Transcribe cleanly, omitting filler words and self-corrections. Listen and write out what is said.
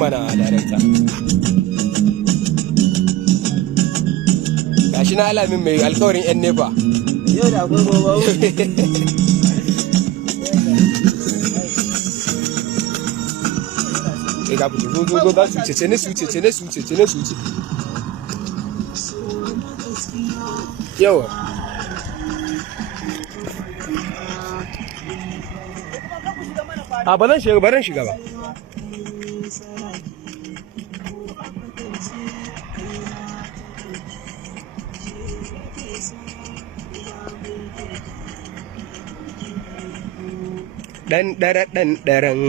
mana director gashi na alamin mai alkawarin yan nefa yau da akwai gobe ga buɗe zo za su cece ne su cece ne su cece ne su ce yawa a ba zan shiga ba dan daren